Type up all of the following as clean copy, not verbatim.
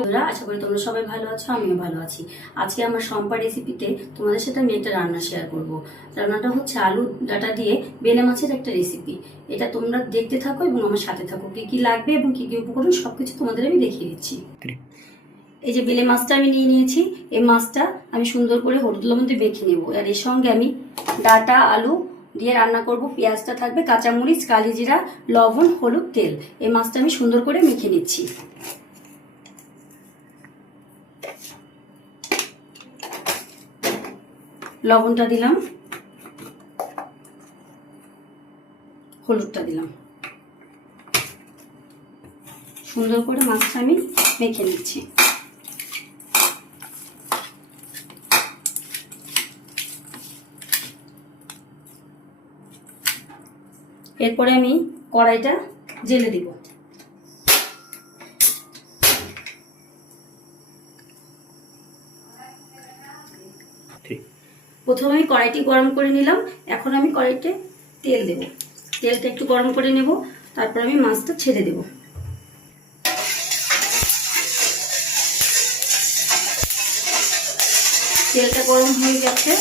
বন্ধুরা, আশা করি তোমরা সবাই ভালো আছো, আমিও ভালো আছি। আজকে আমার সম্পা রেসিপিতে তোমাদের সাথে আমি একটা রান্না শেয়ার করব। রান্নাটা হচ্ছে আলু ডাঁটা দিয়ে বেলে মাছের একটা রেসিপি। এটা তোমরা দেখতে থাকো এবং আমার সাথে থাকো। কি কি লাগবে এবং কি কি উপকরণ সবকিছু তোমাদের আমি দেখিয়ে দিচ্ছি। এই যে বেলে মাছটা আমি নিয়ে নিয়েছি। এই মাছটা আমি সুন্দর করে হলুদ লবণ দিয়ে মেখে নেবো। আর এর সঙ্গে আমি ডাঁটা আলু দিয়ে রান্না করব। পেঁয়াজটা থাকবে, কাঁচামরিচ, কালিজিরা, লবণ, হলুদ, তেল। এই মাছটা আমি সুন্দর করে মেখে নিচ্ছি। লবণটা দিলাম, হলুদটা দিলাম, সুন্দর করে মাছটা আমি মেখে নিচ্ছি। এরপরে আমি কড়াইটা জেলে দিব। প্রথমে আমি কড়াইটি গরম করে নিলাম। এখন আমি কড়াইতে তেল দেব। তেলটা একটু গরম করে নেব, তারপর আমি মাছটা ছেড়ে দেব। তেলটা গরম হয়ে গেছে।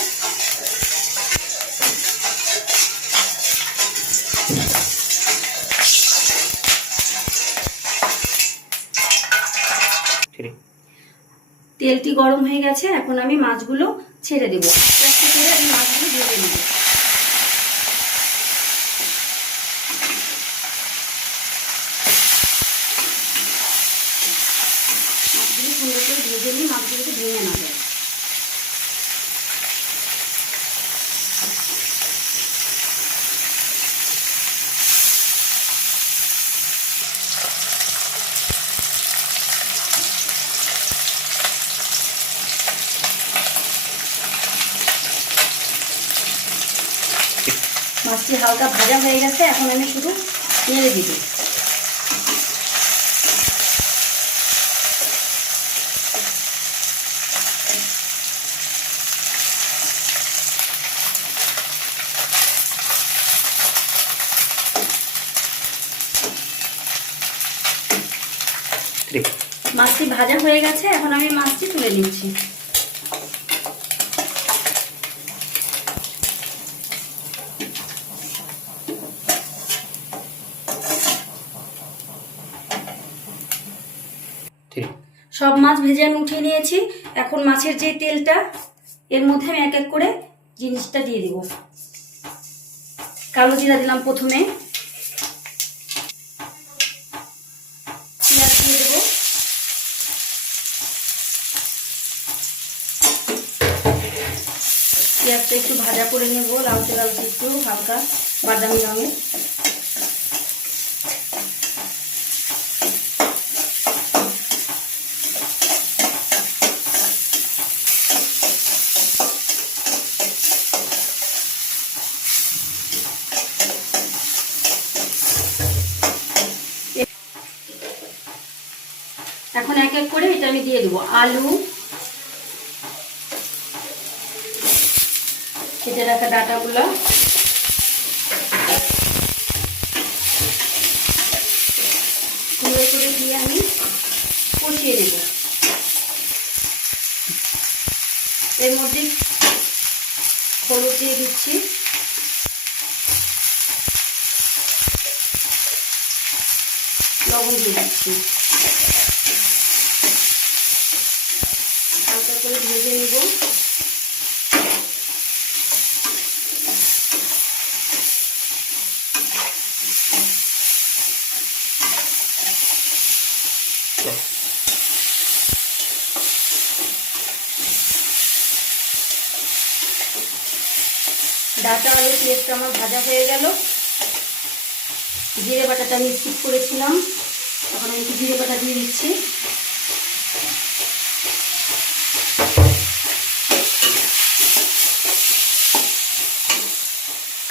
তেলটি গরম হয়ে গেছে। এখন আমি মাছগুলো ছেড়ে দেব। আস্তে আস্তে করে আমি মাছগুলো ভেজে নেব। মাছগুলো সুন্দর করে ভেজে নিই, মাছগুলোকে ভেঙে না যায়। মাছটি হালকা ভাজা হয়ে গেছে। এখন আমি শুধু নেড়ে দিব। মাছটি ভাজা হয়ে গেছে। এখন আমি মাছটি তুলে নিচ্ছি। সব মাছ ভেজে আমি উঠিয়ে নিয়েছি। এখন মাছের যে তেলটা, এর মধ্যে আমি এক এক করে জিনিসটা দিয়ে দিব। কালো জিরা দিলাম প্রথমে, পেঁয়াজ দিয়ে দেবো, পেঁয়াজটা একটু ভাজা করে নেব, লালচে লালচে একটু হালকা বাদামি রঙের। এখন এক এক করে এটা আমি দিয়ে দেবো। আলু, কেটে রাখা ডাঁটাগুলো, সুন্দর করে দিয়ে আমি কষিয়ে নেব। এর মধ্যে হলুদ দিয়ে দিচ্ছি, লবণ দিয়ে দিচ্ছি, হালকা করে ভেজে নেব। ডাঁটা আলু পেঁয়াজটা আমার ভাজা হয়ে গেল। জিরে বাটাটা আমি স্কিপ করেছিলাম, এখন আমি একটু জিরে বাটা দিয়ে দিচ্ছি।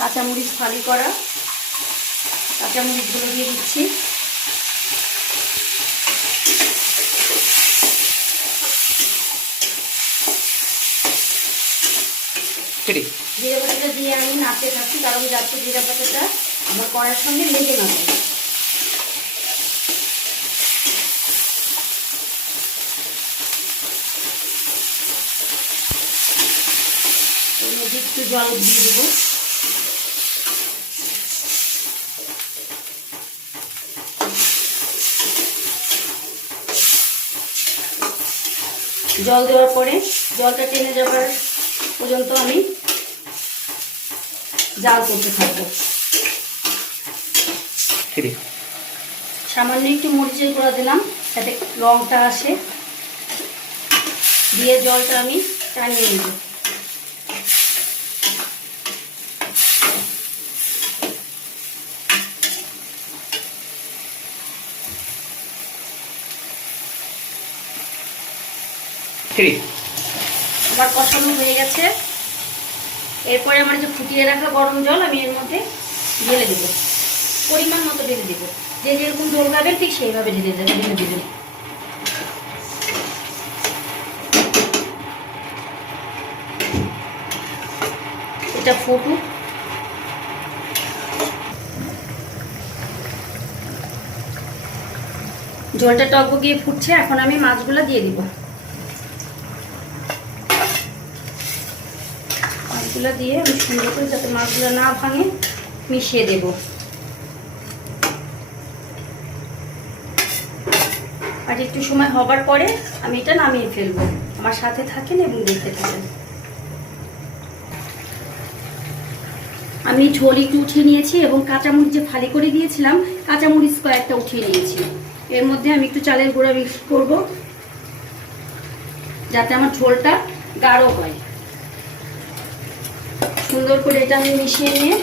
কাঁচামরিচ ফালি করা, কাঁচামরিচগুলো দিয়ে দিচ্ছি। জিরা বাটাটা দিয়ে আমি নাড়তে থাকি, কারণ যাতে জিরা বাটাটা আমার কড়াইয়ের সঙ্গে লেগে না যায়। একটু জল দিয়ে দেবো। জল দেওয়ার পরে জলটা টেনে যাবার পর্যন্ত আমি জাল করতে থাকবো। সামান্য একটু মরিচের গুঁড়া দিলাম যাতে রংটা আসে, দিয়ে জলটা আমি টানিয়ে নেব। আবার কষানো হয়ে গেছে। এরপরে আমার যে ফুটিয়ে রাখা গরম জল আমি এর মধ্যে ঢেলে দেব, পরিমাণ মতো ঢেলে দেবো। যে যেরকম জল খাবেন ঠিক সেইভাবে ঢেলে দেবেন। এটা ফুটুক। জলটা টকবগিয়ে ফুটছে, এখন আমি মাছগুলো দিয়ে দিব। মাছগুলো দিয়ে আমি সুন্দর করে, যাতে মাছগুলো না ভাঙে, মিশিয়ে দেব। আর একটু সময় হবার পরে আমি এটা নামিয়ে ফেলবো। আমার সাথে থাকেন এবং দেখতে থাকেন। আমি ঝোল একটু উঠিয়ে নিয়েছি এবং কাঁচামরিচ যে ফালি করে দিয়েছিলাম, কাঁচামরিচ কয়েকটা উঠিয়ে নিয়েছি। এর মধ্যে আমি একটু চালের গুঁড়া মিক্স করব, যাতে আমার ঝোলটা গাঢ় হয়। সুন্দর করে এটা আমি মিশিয়ে নিয়ে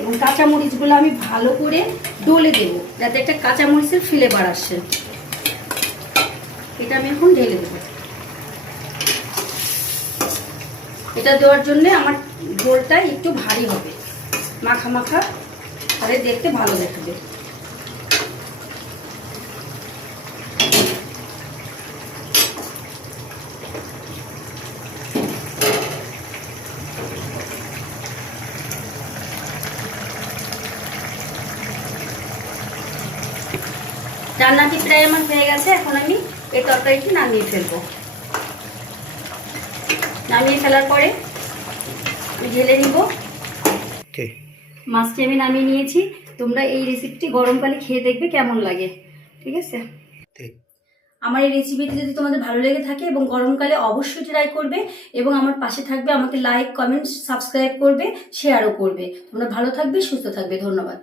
এবং কাঁচামরিচগুলো আমি ভালো করে ডলে দেব, যাতে একটা কাঁচামরিচের ফ্লেভার আসে। এটা আমি এখন ঢেলে দেব। এটা দেওয়ার জন্য আমার ঝোলটা একটু ভারী হবে, মাখা মাখা, তাহলে দেখতে ভালো দেখাবে। রান্নাটি প্রায় আমার হয়ে গেছে। এখন আমি এই তরকারিটি নামিয়ে ফেলবো। নামিয়ে ফেলার পরে আমি ঢেলে নিব। মাছটি আমি নামিয়ে নিয়েছি। তোমরা এই রেসিপিটি গরমকালে খেয়ে দেখবে কেমন লাগে। ঠিক আছে? আমার এই রেসিপিটি যদি তোমাদের ভালো লেগে থাকে এবং গরমকালে অবশ্যই ট্রাই করবে এবং আমার পাশে থাকবে, আমাকে লাইক, কমেন্ট, সাবস্ক্রাইব করবে, শেয়ারও করবে। তোমরা ভালো থাকবে, সুস্থ থাকবে। ধন্যবাদ।